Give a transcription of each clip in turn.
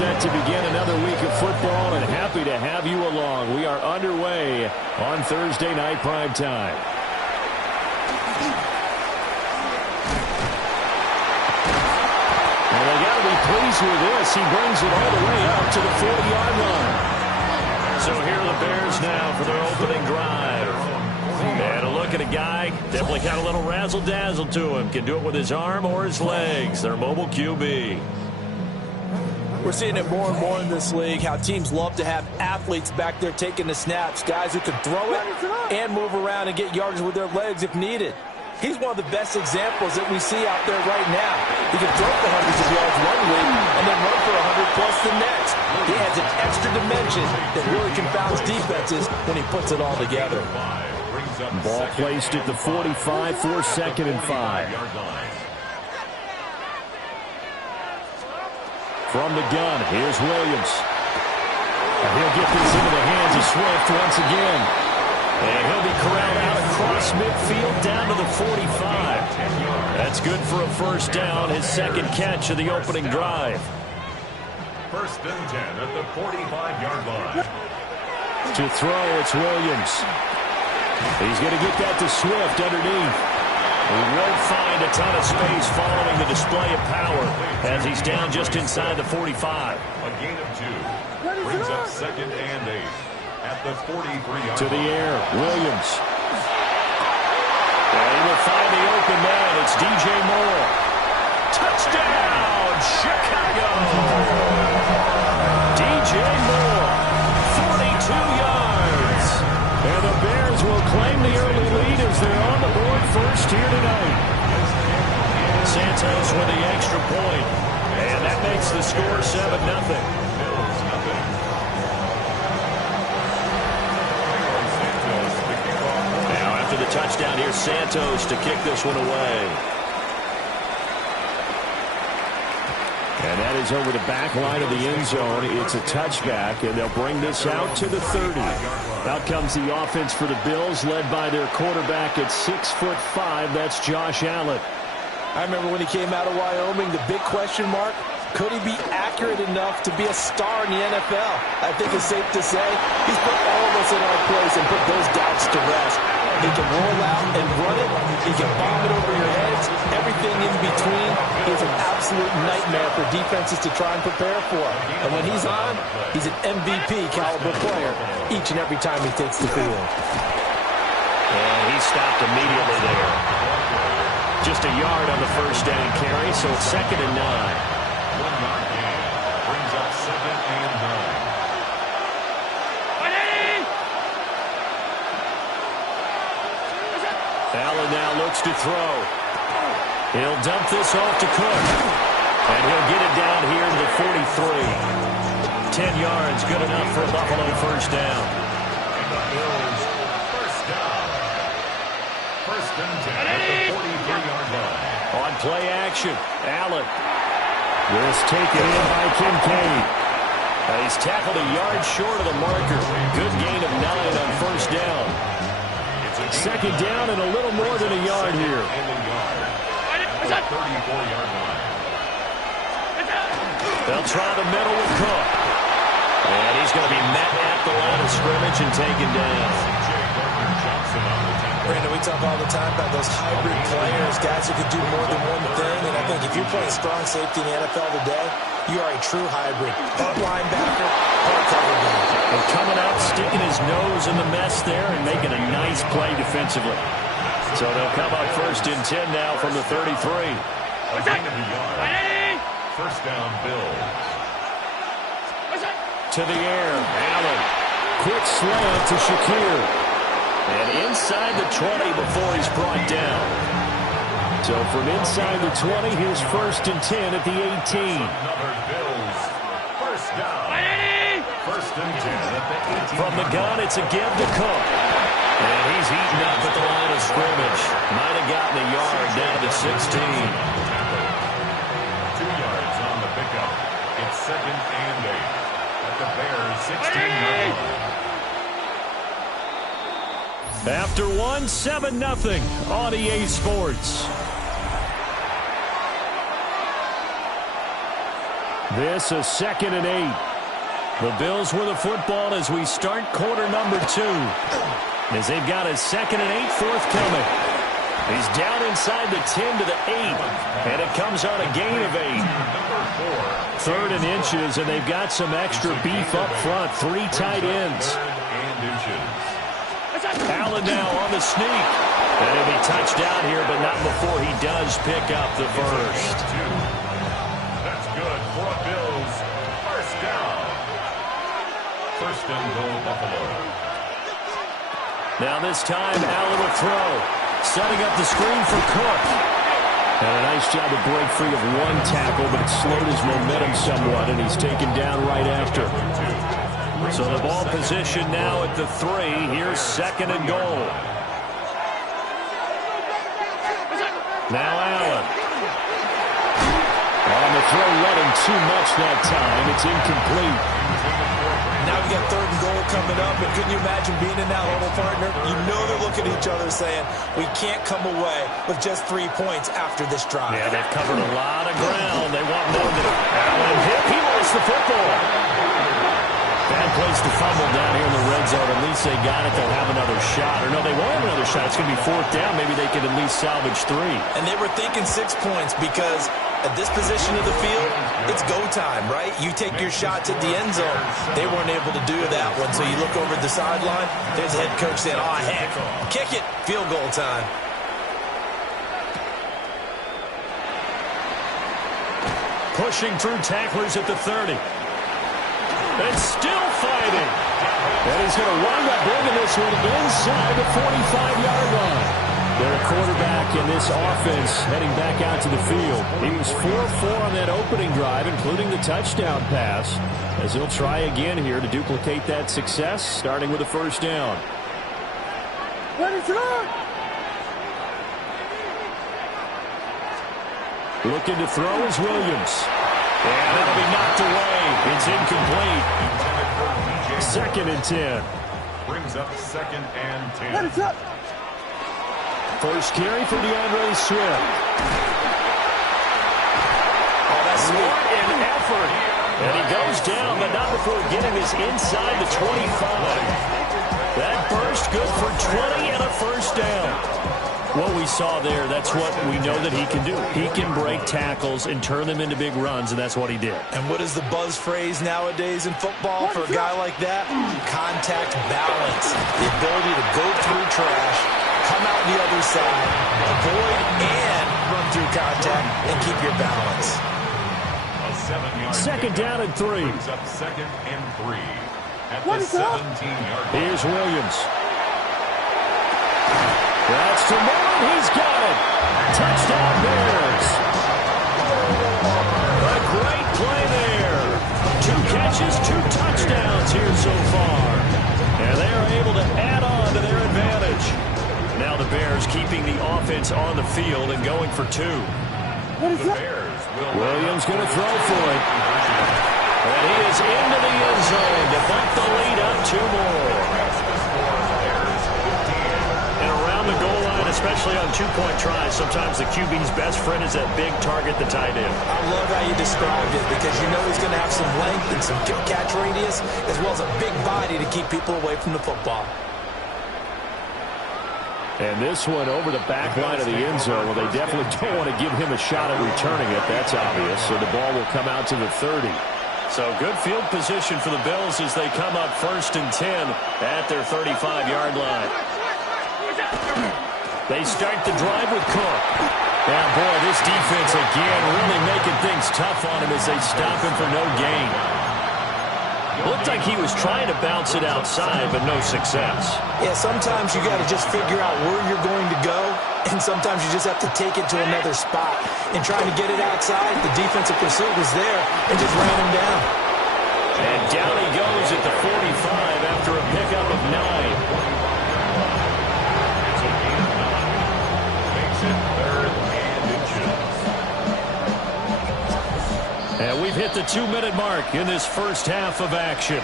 set to begin another week of football, and happy to have you along. We are underway on Thursday night primetime. And they got to be pleased with this. He brings it all the way up to the 40-yard line. So here are the Bears now for their opening drive. And a look at a guy, definitely got a little razzle-dazzle to him. Can do it with his arm or his legs. Their mobile QB. We're seeing it more and more in this league, how teams love to have athletes back there taking the snaps, guys who can throw it and move around and get yardage with their legs if needed. He's one of the best examples that we see out there right now. He can throw for hundreds of yards one week and then run for 100-plus the next. He adds an extra dimension that really confounds defenses when he puts it all together. Ball placed at the 45 for 2nd and 5. From the gun, here's Williams. And he'll get this into the hands of Swift once again. And he'll be corralled out across midfield down to the 45. That's good for a first down, his second catch of the opening drive. 1st and 10 at the 45-yard line. To throw, it's Williams. He's going to get that to Swift underneath. He won't find a ton of space following the display of power as he's down just inside the 45. A gain of 2. Brings up 2nd and 8 at the 43-yard to the air, Williams. And he will find the open man. It's DJ Moore. Touchdown, Chicago! DJ Moore, 42 yards. And the Bears will claim the early lead as they're on the board first here tonight. Santos with the extra point. And that makes the score 7-0. The touchdown here, Santos to kick this one away. And that is over the back line of the end zone. It's a touchback, and they'll bring this out to the 30. Out comes the offense for the Bills, led by their quarterback at 6'5". That's Josh Allen. I remember when he came out of Wyoming, the big question mark, could he be accurate enough to be a star in the NFL? I think it's safe to say he's put all of us in our place and put those doubts to rest. He can roll out and run it. He can bomb it over your heads. Everything in between is an absolute nightmare for defenses to try and prepare for. And when he's on, he's an MVP caliber player each and every time he takes the field. And he stopped immediately there. Just a yard on the first down carry, so it's 2nd and 9. 1-yard gain brings up 2nd and 9. Allen now looks to throw. He'll dump this off to Cook. And he'll get it down here to the 43. 10 yards, good enough for a Buffalo first down. And the Bills first down. 1st and 10 at the 43-yard line. On play action, Allen. This taken in by Kincaid. He's tackled a yard short of the marker. Good gain of 9 on first down. 2nd down and a little more than a yard here. The 34-yard line. They'll try the middle with Cook. And he's going to be met at the line of scrimmage and taken down. Brandon, we talk all the time about those hybrid players, guys who can do more than one thing. And I think if you're playing strong safety in the NFL today, you are a true hybrid. Part linebacker, part cover guy. And coming out, sticking his nose in the mess there and making a nice play defensively. So they'll come up 1st and 10 now from the 33. A gain of a yard. First down, Bills. To the air, Allen. Quick slant to Shakir. And inside the 20 before he's brought down. So from inside the 20, here's 1st and 10 at the 18. Another Bills. First down. 1st and 10 at the 18. From the gun, it's a give to Cook. And he's eaten up at the line of scrimmage. Might have gotten a yard down to the 16. 2 yards on the pickup. It's 2nd and 8 at the Bears' 16-yard line. After 7-0 on EA Sports. This is 2nd and 8. The Bills with the football as we start quarter number 2. As they've got a 2nd and 8 forthcoming. He's down inside the 10 to the 8. And it comes on a gain of 8. 3rd and inches, and they've got some extra beef up front. 3 tight ends. Allen now on the sneak. And he'll be touched down here, but not before he does pick up the first. That's good for a Bills first down. First and goal, Buffalo. Now this time, Allen will throw. Setting up the screen for Cook. And a nice job to break free of one tackle, but it slowed his momentum somewhat, and he's taken down right after. So the ball position now at the 3. Here's 2nd and goal. Now Allen. On the throw, running too much that time. It's incomplete. Now we got 3rd and goal coming up, and couldn't you imagine being in that huddle, partner? You know they're looking at each other saying, we can't come away with just 3 points after this drive. Yeah, they've covered a lot of ground. They want more than Allen hit. He lost the football. Bad place to fumble down here in the red zone. At least they got it. They'll have another shot. Or no, they won't have another shot. It's going to be 4th down. Maybe they can at least salvage 3. And they were thinking 6 points because at this position of the field, it's go time, right? You take your shots at the end zone. They weren't able to do that one. So you look over at the sideline, there's the head coach saying, oh, heck, kick it, field goal time. Pushing through tacklers at the 30. And still fighting. And he's going to wind up bringing this one inside the 45-yard line. Their quarterback in this offense heading back out to the field. He was 4-4 on that opening drive, including the touchdown pass, as he'll try again here to duplicate that success, starting with a first down. Looking to throw is Williams. And that'll be knocked away. It's incomplete. 2nd and 10. Brings up 2nd and 10. First carry for DeAndre Swift. Oh, that's sweet. What an effort. And he goes down, but not before getting this inside the 25. That burst good for 20 and a first down. What we saw there, that's what we know that he can do. He can break tackles and turn them into big runs, and that's what he did. And what is the buzz phrase nowadays in football for a guy like that? Contact balance. The ability to go through trash, come out the other side, avoid and run through contact, and keep your balance. A 7-yard 2nd down and 3. Brings up 2nd and 3 at the 17-yard line. Here's Williams. That's to Moore. He's got it. Touchdown Bears. A great play there. 2 catches, 2 touchdowns here so far. And they are able to add on to their advantage. Now the Bears keeping the offense on the field and going for 2. Williams going to throw for it. And he is into the end zone to bump the lead up 2 more. The goal line, especially on 2-point tries, sometimes the QB's best friend is that big target, the tight end. I love how you described it because you know he's going to have some length and some catch radius as well as a big body to keep people away from the football. And this one over the back line of the end zone. Well, they definitely don't want to give him a shot at returning it. That's obvious. So the ball will come out to the 30. So good field position for the Bills as they come up 1st and 10 at their 35-yard line. They start the drive with Cook. Now, boy, this defense again really making things tough on him as they stop him for no gain. Looked like he was trying to bounce it outside, but no success. Yeah, sometimes you got to just figure out where you're going to go, and sometimes you just have to take it to another spot. And trying to get it outside, the defensive pursuit was there and just ran him down. And down he goes at the 45 after a pickup of 9. And we've hit the 2-minute mark in this first half of action.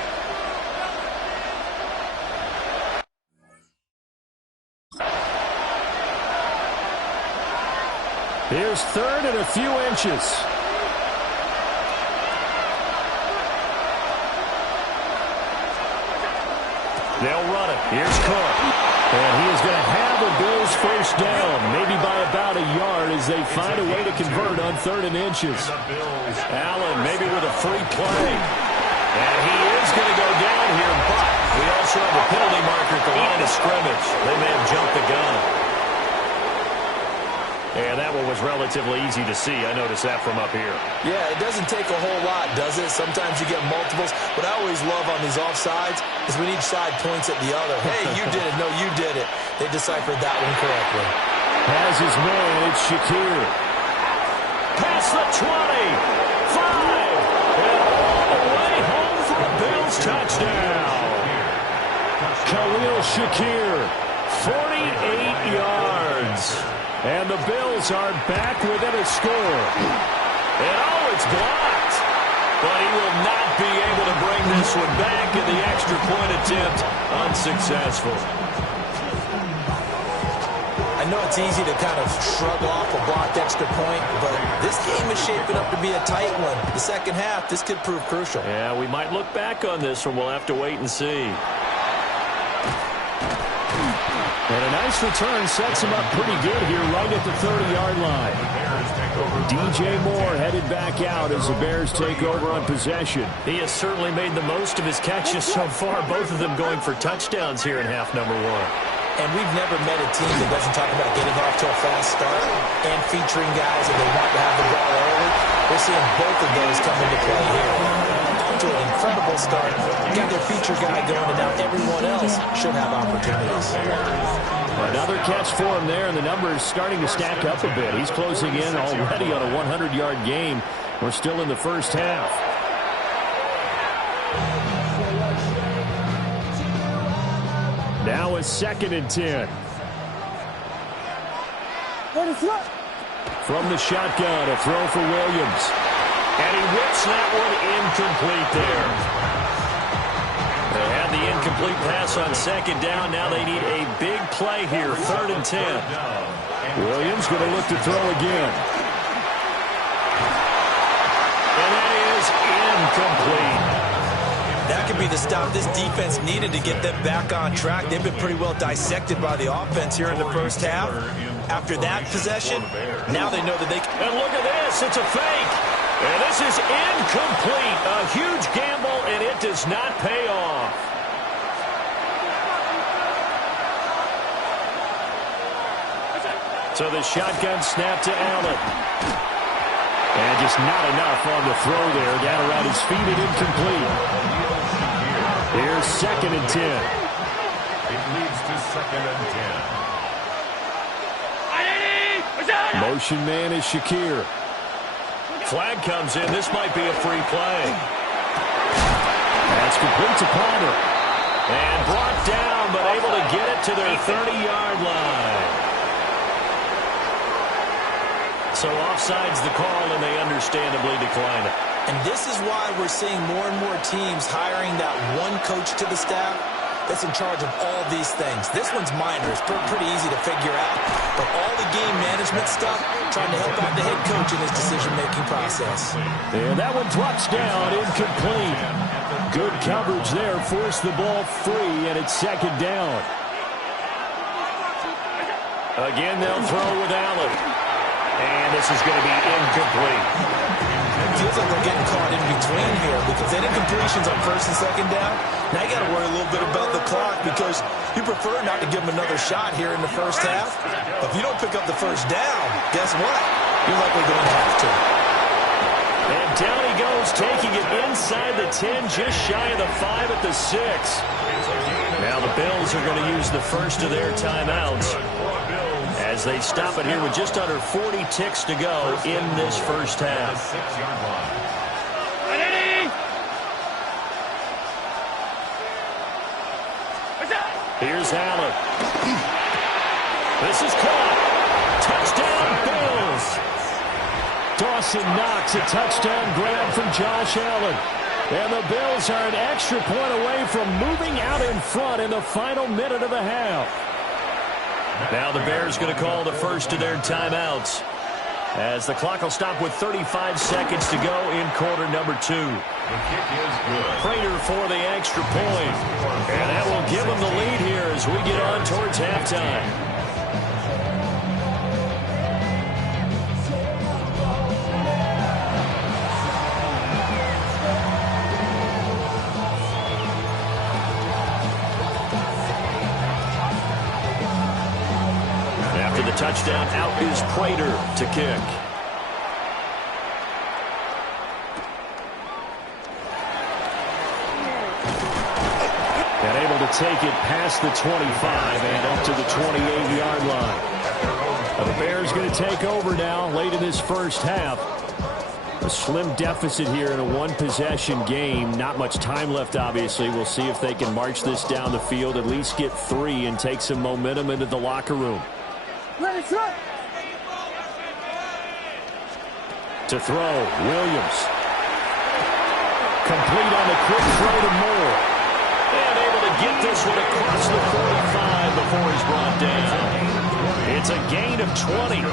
Here's 3rd and a few inches. They'll run it. Here's Cook. And he is going to have the Bills first down, maybe by about a yard as they find a way to convert on 3rd and inches. Allen maybe with a free play. And he is going to go down here, but we also have a penalty marker at the line of scrimmage. They may have jumped the gun. And that one was relatively easy to see. I noticed that from up here. Yeah, it doesn't take a whole lot, does it? Sometimes you get multiples. What I always love on these offsides is when each side points at the other. Hey, you did it. No, you did it. They deciphered that one correctly. Has his man. It's Shakir. Past the 20. 5. And all the way home for a Bills touchdown. Khalil Shakir. 48 yards. And the Bills are back within a score. And oh, it's blocked. But he will not be able to bring this one back, and the extra point attempt unsuccessful. I know it's easy to kind of shrug off a blocked extra point, but this game is shaping up to be a tight one. The second half, this could prove crucial. Yeah, we might look back on this one. We'll have to wait and see. And a nice return sets him up pretty good here right at the 30-yard line. DJ Moore headed back out as the Bears take over on possession. He has certainly made the most of his catches so far, both of them going for touchdowns here in half number 1. And we've never met a team that doesn't talk about getting off to a fast start and featuring guys that they want to have the ball early. We're seeing both of those come into play here. To an incredible start, got their feature guy going, and now everyone else should have opportunities. Another catch for him there, and the numbers starting to stack up a bit. He's closing in already on a 100-yard game. We're still in the first half. Now a 2nd and 10. From the shotgun, a throw for Williams. And he whips that one incomplete there. They had the incomplete pass on 2nd down. Now they need a big play here, 3rd and 10. Williams going to look to throw again. And that is incomplete. That could be the stop this defense needed to get them back on track. They've been pretty well dissected by the offense here in the first half. After that possession, now they know that they can. And look at this, it's a fake. And this is incomplete. A huge gamble, and it does not pay off. So the shotgun snap to Allen. And just not enough on the throw there. Down around his feet and incomplete. Here's 2nd and 10. It leads to 2nd and 10. Motion man is Shakir. Flag comes in. This might be a free play. That's complete to Palmer. And brought down, but able to get it to their 30-yard line. So offside's the call, and they understandably decline it. And this is why we're seeing more and more teams hiring that one coach to the staff that's in charge of all these things. This one's minor. It's pretty easy to figure out. But all the game management stuff, trying to help out the head coach in his decision-making process. And that one drops down, incomplete. Good coverage there, forced the ball free, and it's 2nd down. Again, they'll throw with Allen. And this is going to be incomplete. It feels like they're getting caught in between here because they did completions on 1st and 2nd down. Now you got to worry a little bit about the clock because you prefer not to give them another shot here in the first half. But if you don't pick up the first down, guess what? You're likely going to have to. And down he goes, taking it inside the 10, just shy of the 5 at the 6. Now the Bills are going to use the first of their timeouts as they stop it here with just under 40 ticks to go in this first half. Here's Allen. This is caught. Touchdown, Bills. Dawson Knox, a touchdown grab from Josh Allen. And the Bills are an extra point away from moving out in front in the final minute of the half. Now the Bears going to call the first of their timeouts. as the clock will stop with 35 seconds to go in quarter number 2. The kick is good. Prater for the extra point. And that will give them the lead here as we get on towards halftime. After the touchdown, out is Prater to kick. And able to take it past the 25 and up to the 28-yard line. The Bears going to take over now late in this first half. A slim deficit here in a one-possession game. Not much time left, obviously. We'll see if they can march this down the field, at least get 3 and take some momentum into the locker room. To throw, Williams. Complete on the quick throw to Moore. And able to get this one across the 45 before he's brought down. It's a gain of 20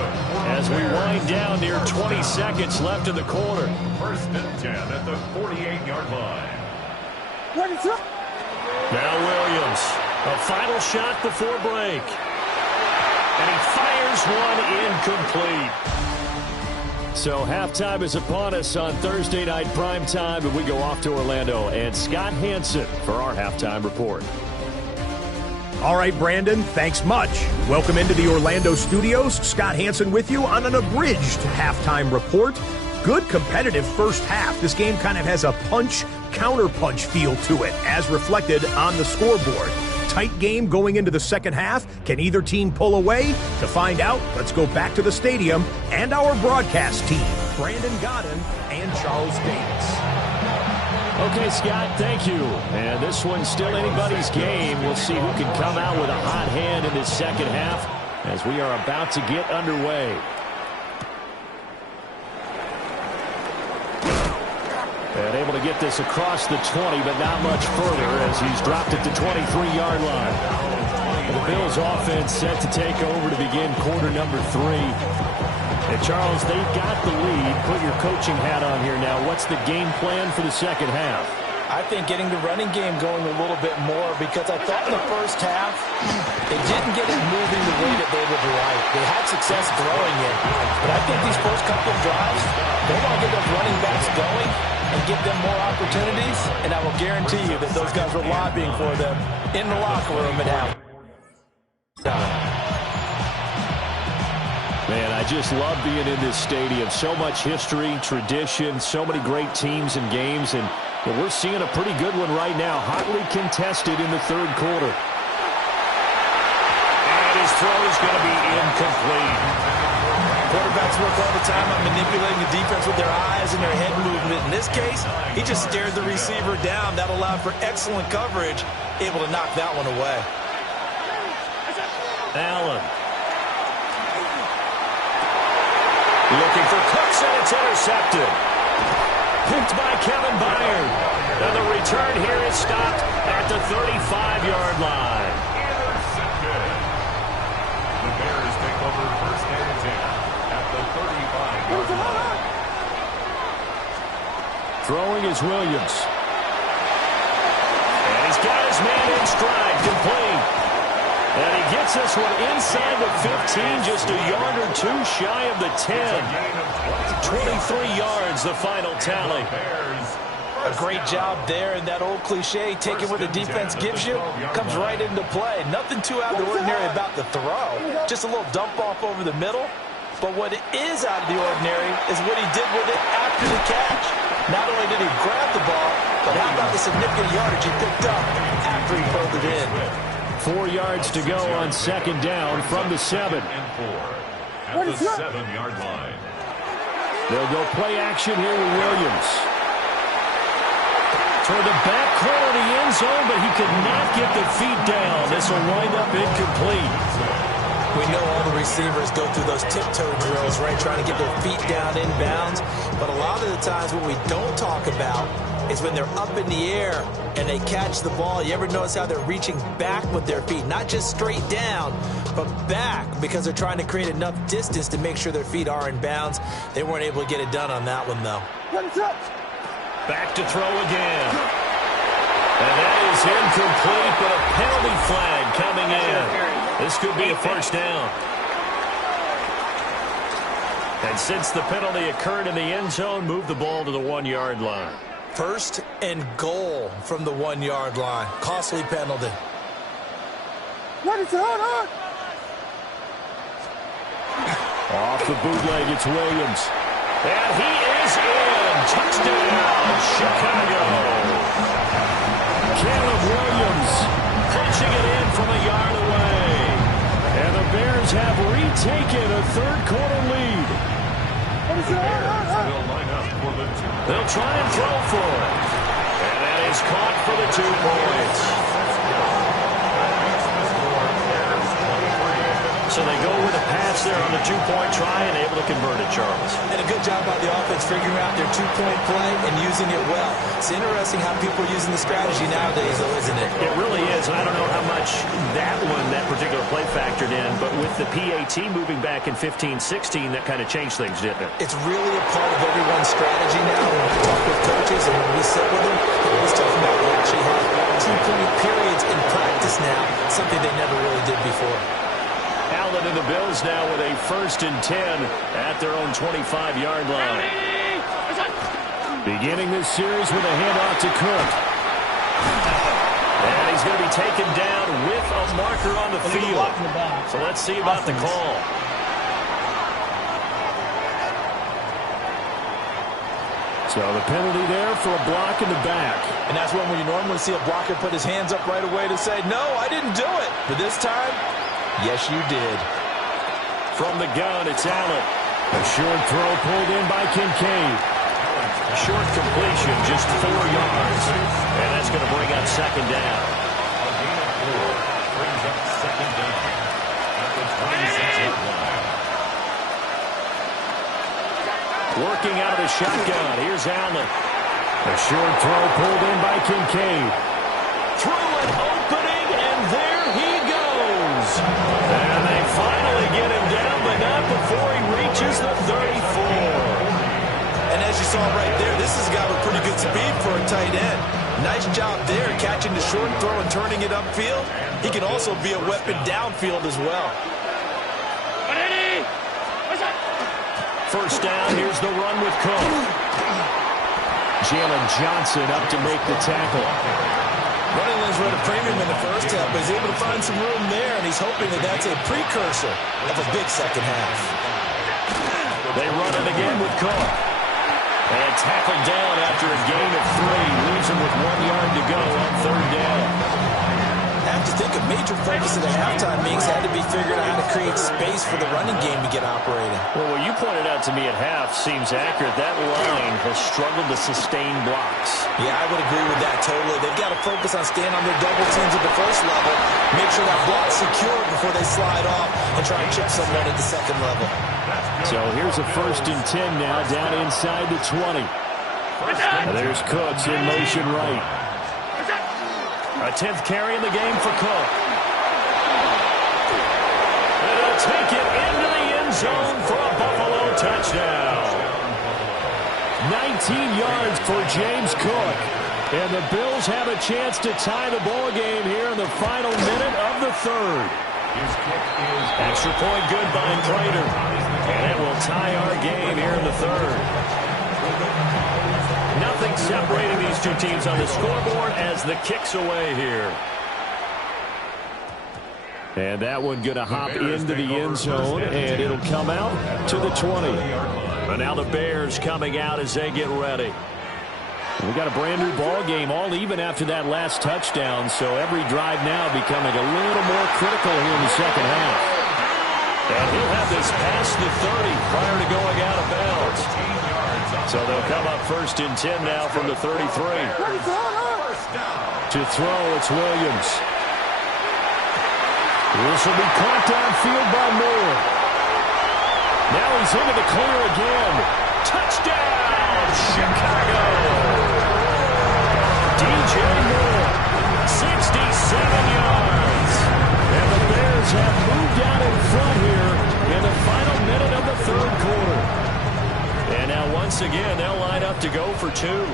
as we wind down near 20 seconds left in the quarter. First and 10 at the 48-yard line. Now Williams, a final shot before break. And he fires one incomplete. So halftime is upon us on Thursday night primetime, and we go off to Orlando and Scott Hansen for our halftime report. All right, Brandon, thanks much. Welcome into the Orlando studios. Scott Hansen with you on an abridged halftime report. Good competitive first half. This game kind of has a punch-counterpunch feel to it, as reflected on the scoreboard. Tight game going into the second half. Can either team pull away? To find out, let's go back to the stadium and our broadcast team, Brandon Godden and Charles Davis. Okay, Scott, thank you. And this one's still anybody's game. We'll see who can come out with a hot hand in this second half as we are about to get underway. And able to get this across the 20, but not much further as he's dropped it to 23-yard line. The Bills offense set to take over to begin quarter number 3. And Charles, they've got the lead. Put your coaching hat on here now. What's the game plan for the second half? I think getting the running game going a little bit more, because I thought in the first half they didn't get it moving the way that they would like. They had success throwing it, but I think these first couple of drives, they want to get those running backs going and give them more opportunities, and I will guarantee you that those guys were lobbying for them in the locker room at half. Man, I just love being in this stadium. So much history, tradition, so many great teams and games, and we're seeing a pretty good one right now, hotly contested in the third quarter. And his throw is going to be incomplete. Quarterbacks work all the time on manipulating the defense with their eyes and their head movement. In this case, he just stared the receiver down. That allowed for excellent coverage, able to knock that one away. Allen. Looking for Cooks, and it's intercepted. Picked by Kevin Byard. And the return here is stopped at the 35-yard line. Intercepted. The Bears take over first and 10 at the 35-yard line. Throwing is Williams. And he's got his man in stride, complete. And he gets this one inside the 15, just a yard or two shy of the 10. 23 yards, the final tally. A great job there, and that old cliche, taking what the defense gives you, comes right into play. Nothing too out of the ordinary about the throw. Just a little dump off over the middle. But what is out of the ordinary is what he did with it after the catch. Not only did he grab the ball, but how about the significant yardage he picked up after he pulled it in. 4 yards to go on second down from the 7. At the 7-yard line. They'll go play action here with Williams. Toward the back corner of the end zone, but he could not get the feet down. This will wind up incomplete. We know all the receivers go through those tiptoe drills, right, trying to get their feet down inbounds. But a lot of the times what we don't talk about is when they're up in the air and they catch the ball. You ever notice how they're reaching back with their feet? Not just straight down, but back because they're trying to create enough distance to make sure their feet are in bounds. They weren't able to get it done on that one, though. Back to throw again. And that is incomplete, but a penalty flag coming in. This could be a first down. And since the penalty occurred in the end zone, move the ball to the 1-yard line. First and goal from the 1-yard line. Costly penalty. Off the bootleg, it's Williams. And he is in. Touchdown, Chicago. Caleb Williams punching it in from a yard away. And the Bears have retaken a third-quarter lead. They'll try and throw for it. And that is caught for the 2 points. So they go with a pass there on the 2-point try and able to convert it, Charles. And a good job by the offense figuring out their 2-point play and using it well. It's interesting how people are using the strategy nowadays, though, isn't it? It really is, and I don't know how much that particular play factored in, but with the PAT moving back in 15-16, that kind of changed things, didn't it? It's really a part of everyone's strategy now. When we talk with coaches and when we sit with them, they always talk about we actually have 2-point periods in practice now, something they never really did before. Allen and the Bills now with a 1st and 10 at their own 25-yard line. Beginning this series with a handoff to Cook. And he's going to be taken down with a marker on the field. So let's see about the call. So the penalty there for a block in the back. And that's when you normally see a blocker put his hands up right away to say, no, I didn't do it. But this time, yes, you did. From the gun, it's Allen. A short throw pulled in by Kincaid. Short completion, just 4 yards. And that's going to bring up 2nd down. A gain of 4 brings up 2nd down. At the 26-yard line. Working out of the shotgun. Here's Allen. A short throw pulled in by Kincaid. Through an opening, and there he goes. And they finally get him down, but not before he reaches the 34. And as you saw right there, this is a guy with pretty good speed for a tight end. Nice job there catching the short throw and turning it upfield. He can also be a weapon downfield as well. First down, here's the run with Cook. Jalen Johnson up to make the tackle. Running lanes were at a premium in the first half, but he's able to find some room there, and he's hoping that that's a precursor of a big second half. They run it again with Cook. And tackled down after a gain of 3. Leaves him with 1 yard to go on 3rd down. I have to think a major focus of the halftime meetings had to be figuring out how to create space for the running game to get operating. Well, what you pointed out to me at half seems accurate. That line has struggled to sustain blocks. Yeah, I would agree with that totally. They've got to focus on staying on their double teams at the first level, make sure that block's secure before they slide off and try and chip someone at the second level. So here's a 1st and 10 now, down inside the 20. There's Cooks in motion right. A 10th carry in the game for Cook. And he'll take it into the end zone for a Buffalo touchdown. 19 yards for James Cook. And the Bills have a chance to tie the ball game here in the final minute of the 3rd. Extra point good by Prater. And it will tie our game here in the 3rd. Nothing separating these two teams on the scoreboard as the kick's away here. And that one going to hop into the end zone, and it'll come out to the 20. And now the Bears coming out as they get ready. We got a brand new ball game, all even after that last touchdown, so every drive now becoming a little more critical here in the second half. And he'll have this past the 30 prior to going out of bounds. So they'll come up 1st and 10 now from the 33. To throw, it's Williams. This will be caught downfield by Moore. Now he's into the clear again. Touchdown, Chicago! DJ Moore, 67 yards. And the Bears have moved down in front here in the final minute of the third quarter. And now once again, they'll line up to go for two.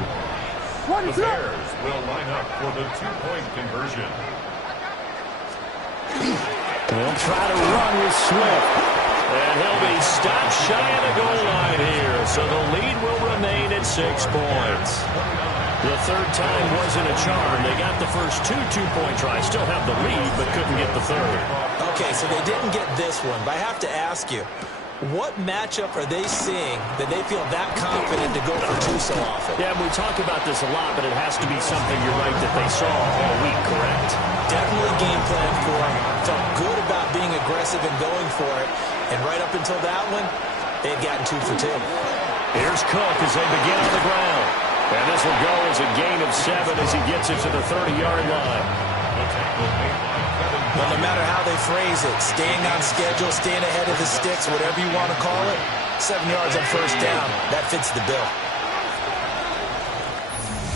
The Bears will line up for the two-point conversion. They'll try to run with Swift. And he'll be stopped shy of the goal line here. So the lead will remain at 6 points. The third time wasn't a charm. They got the first two-point tries. Still have the lead, but couldn't get the third. Okay, so they didn't get this one. But I have to ask you, what matchup are they seeing that they feel that confident to go for two so often? Yeah, we talk about this a lot, but it has to be something, you're right, that they saw all week, correct? Definitely game plan for them. Felt good about being aggressive and going for it. And right up until that one, they had gotten 2 for 2. Here's Cook as they begin on the ground. And this will go as a gain of 7 as he gets it to the 30-yard line. Well, no matter how they phrase it, staying on schedule, staying ahead of the sticks, whatever you want to call it, 7 yards on first down, that fits the bill.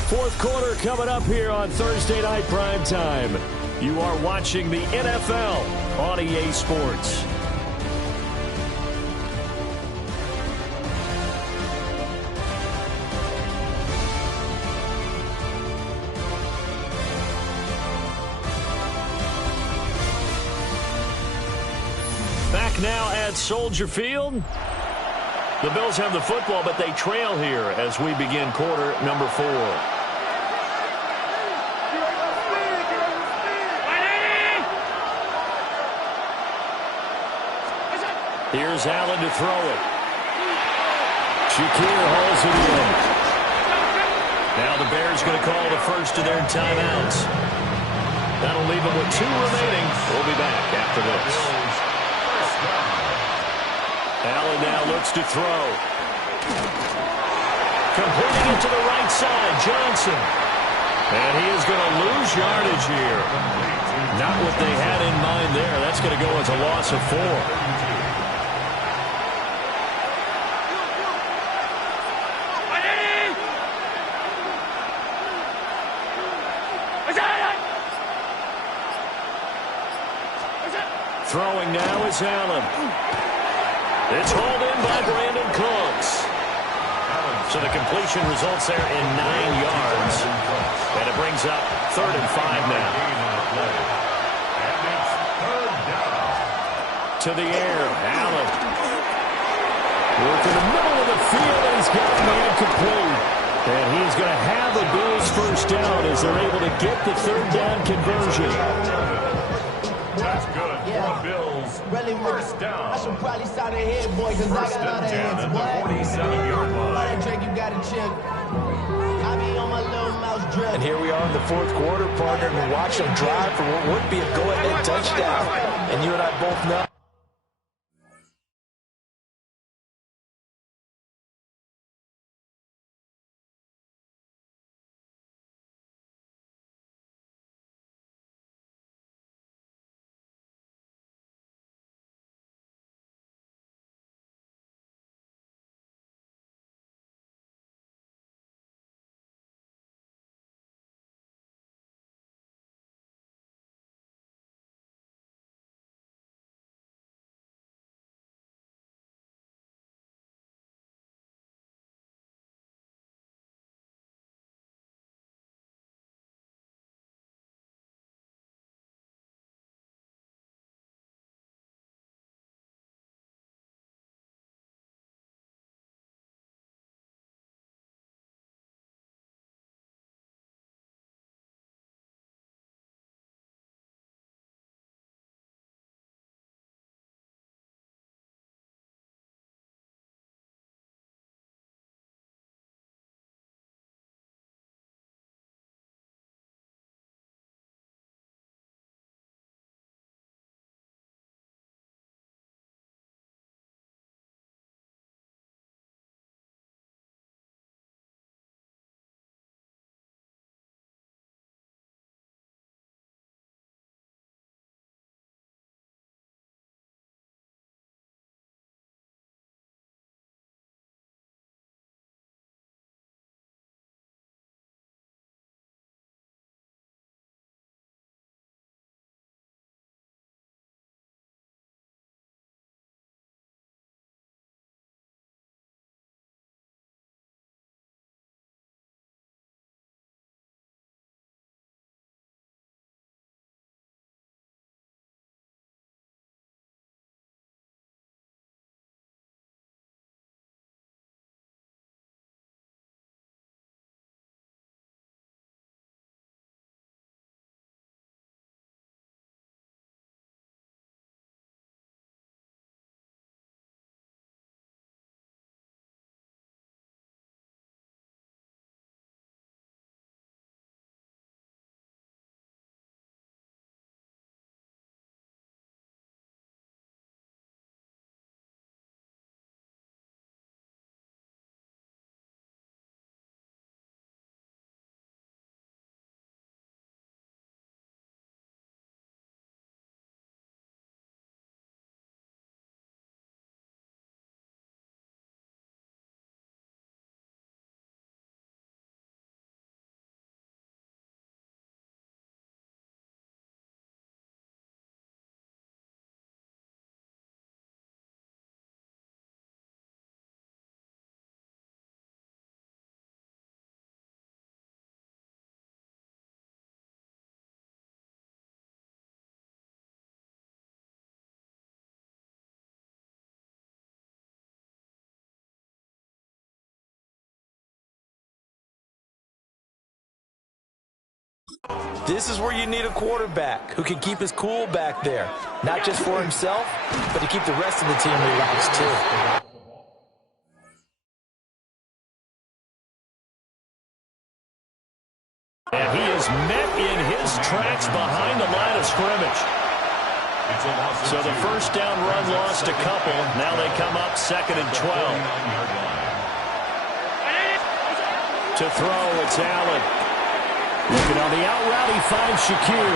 Fourth quarter coming up here on Thursday Night Prime Time. You are watching the NFL on EA Sports. Back now at Soldier Field. The Bills have the football, but they trail here as we begin quarter number 4. Here's Allen to throw it. Shakir hauls it in. Now the Bears going to call the first of their timeouts. That'll leave them with 2 remaining. We'll be back after this. Allen now looks to throw. Completing it to the right side, Johnson. And he is going to lose yardage here. Not what they had in mind there. That's going to go as a loss of 4. Throwing now is Allen. It's hauled in by Brandon Cooks. So the completion results there in 9 yards. And it brings up 3rd and 5 now. To the air, Allen. Working the middle of the field, and he's got the man complete. And he's going to have the Bills first down as they're able to get the 3rd down conversion. That's good for the Bills. First down. I should probably start ahead, boy, because I First got all and the 10 hands. at What? the 47-yard line. That Drake, you got to chill. I be on my little mouse drill. And here we are in the fourth quarter, partner, and watch them drive for what would be a go-ahead touchdown. And you and I both know This is where you need a quarterback who can keep his cool back there. Not just for himself, but to keep the rest of the team relaxed too. And he is met in his tracks behind the line of scrimmage. So the first down run lost a couple. Now they come up 2nd and 12. To throw, it's Allen. Looking on the out route, he finds Shakir.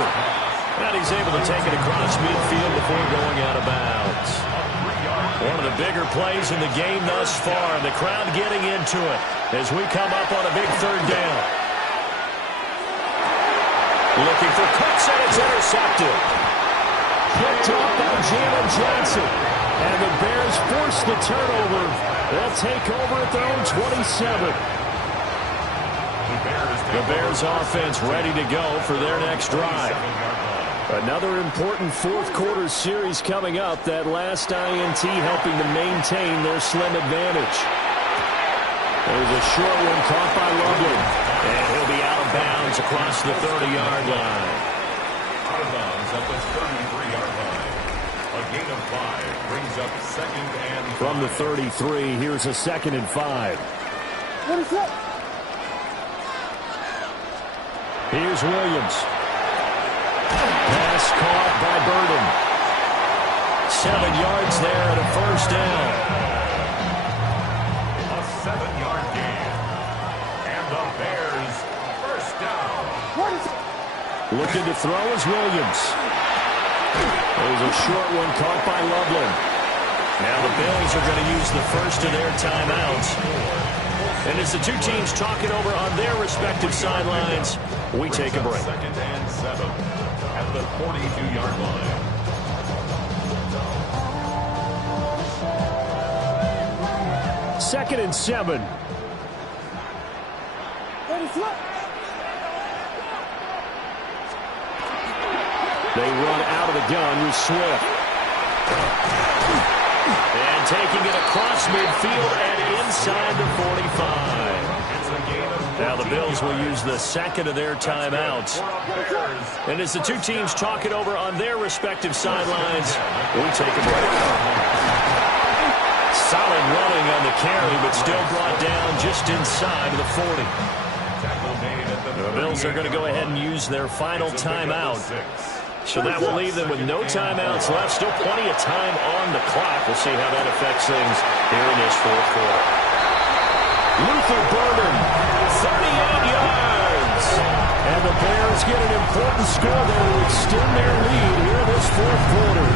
And he's able to take it across midfield before going out of bounds. One of the bigger plays in the game thus far. The crowd getting into it as we come up on a big 3rd down. Looking for Cooks, and it's intercepted. Picked off by Jalen Johnson. And the Bears force the turnover. They'll take over at their own 27. The Bears offense ready to go for their next drive. Another important 4th quarter series coming up. That last INT helping to maintain their slim advantage. There's a short one caught by Loveland. And he'll be out of bounds across the 30-yard line. Out of bounds at the 33-yard line. A gain of 5 brings up 2nd and 5. From the 33, here's a 2nd and 5. What is that? Here's Williams. Pass caught by Burden. 7 yards there and a first down. A 7-yard gain. And the Bears first down. What is it? Looking to throw is Williams. There's a short one caught by Loveland. Now the Bills are going to use the first of their timeouts. And as the two teams talk it over on their respective sidelines, we take a break. 2nd and 7 at the 42-yard line. Second and 7. What is that? They run out of the gun with Swift. And taking it across midfield and inside the 45. Now the Bills will use the second of their timeouts. And as the two teams talk it over on their respective sidelines, we take a break. Solid running on the carry, but still brought down just inside of the 40. The Bills are going to go ahead and use their final timeout. So that will leave them with no timeouts left. Still plenty of time on the clock. We'll see how that affects things here in this 4th quarter. Luther Burden, 38 yards. And the Bears get an important score there to extend their lead here in this 4th quarter.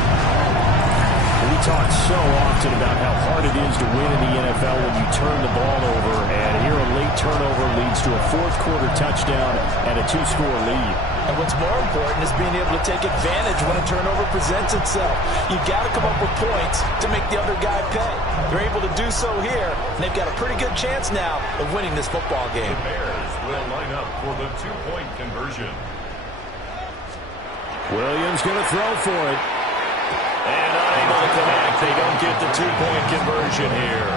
We talk so often about how hard it is to win in the NFL when you turn the ball over. And here a late turnover leads to a 4th quarter touchdown and a 2-score lead. And what's more important is being able to take advantage when a turnover presents itself. You've got to come up with points to make the other guy pay. They're able to do so here, and they've got a pretty good chance now of winning this football game. The Bears will line up for the 2-point conversion. Williams going to throw for it. And unable to connect. They don't get the 2-point conversion here.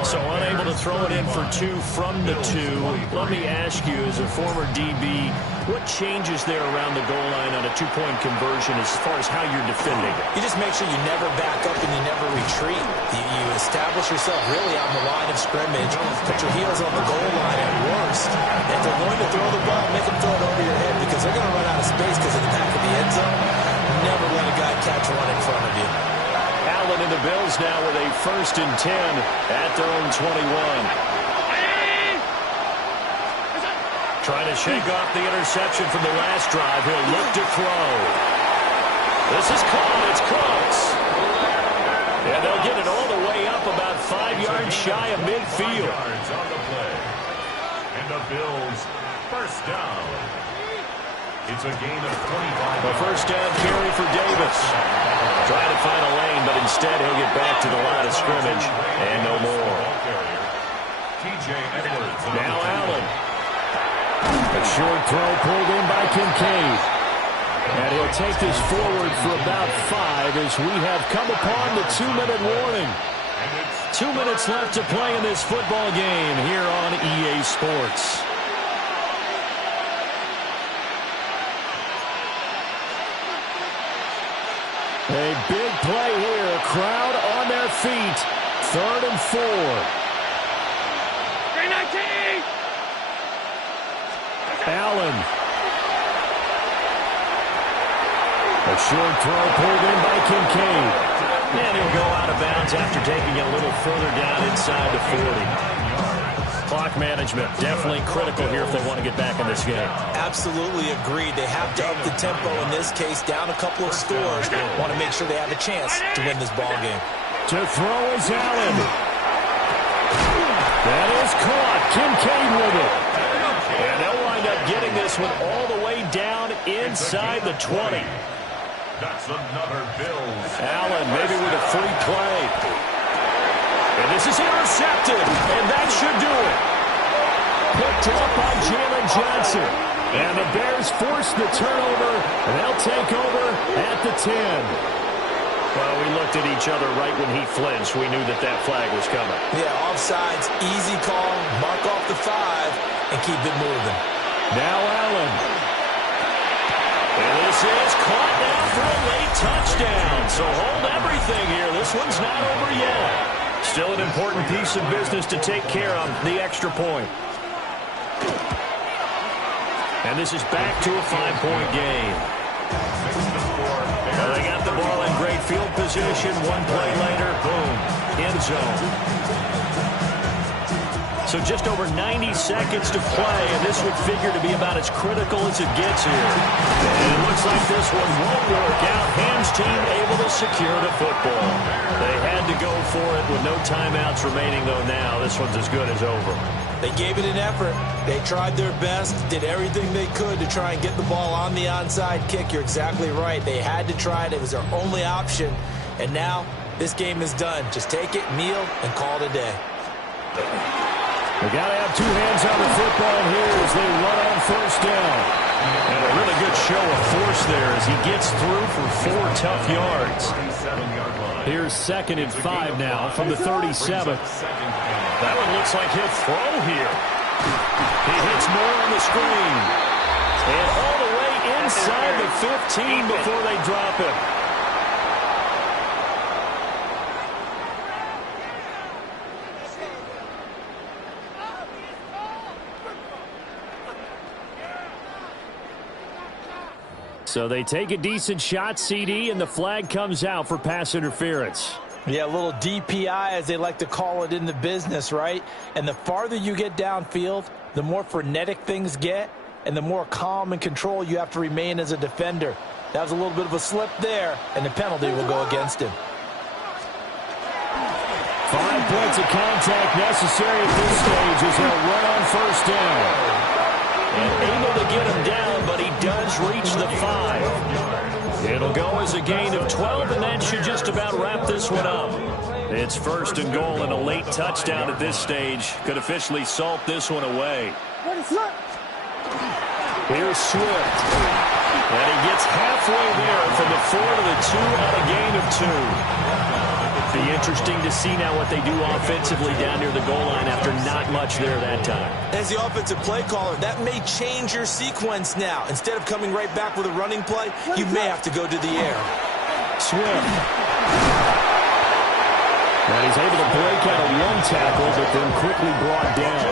So unable to throw it in for 2 from the 2. Let me ask you, as a former DB, what changes there around the goal line on a 2-point conversion as far as how you're defending it? You just make sure you never back up and you never retreat. You establish yourself really on the line of scrimmage, put your heels on the goal line at worst. If they're going to throw the ball, make them throw it over your head because they're going to run out of space because of the back of the end zone. Never let a guy catch one in front of you. Allen and the Bills now with a 1st and 10 at their own 21. Trying to shake off the interception from the last drive. He'll look to throw. This is caught. It's Cooks. And they'll get it all the way up about 5 yards shy of midfield. On the play. And the Bills first down. It's a gain of 25. A first down carry for Davis. Trying to find a lane, but instead he'll get back to the line of scrimmage and no more. Now Allen. A short throw pulled in by Kincaid. And he'll take this forward for about 5 as we have come upon the 2-minute warning. 2 minutes left to play in this football game here on EA Sports. A big play here. Crowd on their feet. 3rd and 4. 319! Allen. A short throw pulled in by Kincaid. And he'll go out of bounds after taking it a little further down inside the 40. Clock management, definitely critical here if they want to get back in this game. Absolutely agreed. They have to up the tempo in this case, down a couple of scores. Want to make sure they have a chance to win this ball game. To throw is Allen. That is caught. Kincaid with it. And they'll wind up getting this one all the way down inside the 20. That's another Bills. Allen maybe with a free play. And this is intercepted, and that should do it. Picked up by Jalen Johnson. And the Bears force the turnover, and they'll take over at the 10. Well, we looked at each other right when he flinched. We knew that that flag was coming. Yeah, offsides, easy call, mark off the 5, and keep it moving. Now Allen. And this is caught now for a late touchdown. So hold everything here. This one's not over yet. Still an important piece of business to take care of, the extra point. And this is back to a 5-point game. Well, they got the ball in great field position. One play later, boom, end zone. So just over 90 seconds to play, and this would figure to be about as critical as it gets here. And it looks like this one won't work out. Ham's team able to secure the football. They had to go for it with no timeouts remaining, though now this one's as good as over. They gave it an effort. They tried their best, did everything they could to try and get the ball on the onside kick. You're exactly right. They had to try it. It was their only option. And now this game is done. Just take it, kneel, and call it a day. They got to have two hands on the football here as they run on first down. And a really good show of force there as he gets through for 4 tough yards. Here's 2nd and 5 now from the 37. That one looks like he'll throw here. He hits more on the screen. And all the way inside the 15 before they drop him. So they take a decent shot, CD, and the flag comes out for pass interference. Yeah, a little DPI, as they like to call it in the business, right? And the farther you get downfield, the more frenetic things get, and the more calm and control you have to remain as a defender. That was a little bit of a slip there, and the penalty will go against him. 5 points of contact necessary at this stage as they'll run on first down. And able to get him down, but he does reach the 5. It'll go as a gain of 12, and that should just about wrap this one up. It's 1st and goal, and a late touchdown at this stage could officially salt this one away. Here's Swift. And he gets halfway there from the 4 to the 2 on a gain of 2. Be interesting to see now what they do offensively down near the goal line after not much there that time. As the offensive play caller, that may change your sequence now. Instead of coming right back with a running play, you may have to go to the air. Swift. And he's able to break out of one tackle, but then quickly brought down.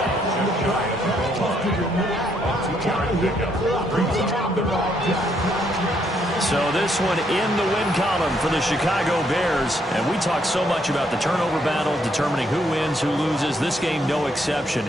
So this one in the win column for the Chicago Bears. And we talk so much about the turnover battle, determining who wins, who loses. This game, no exception.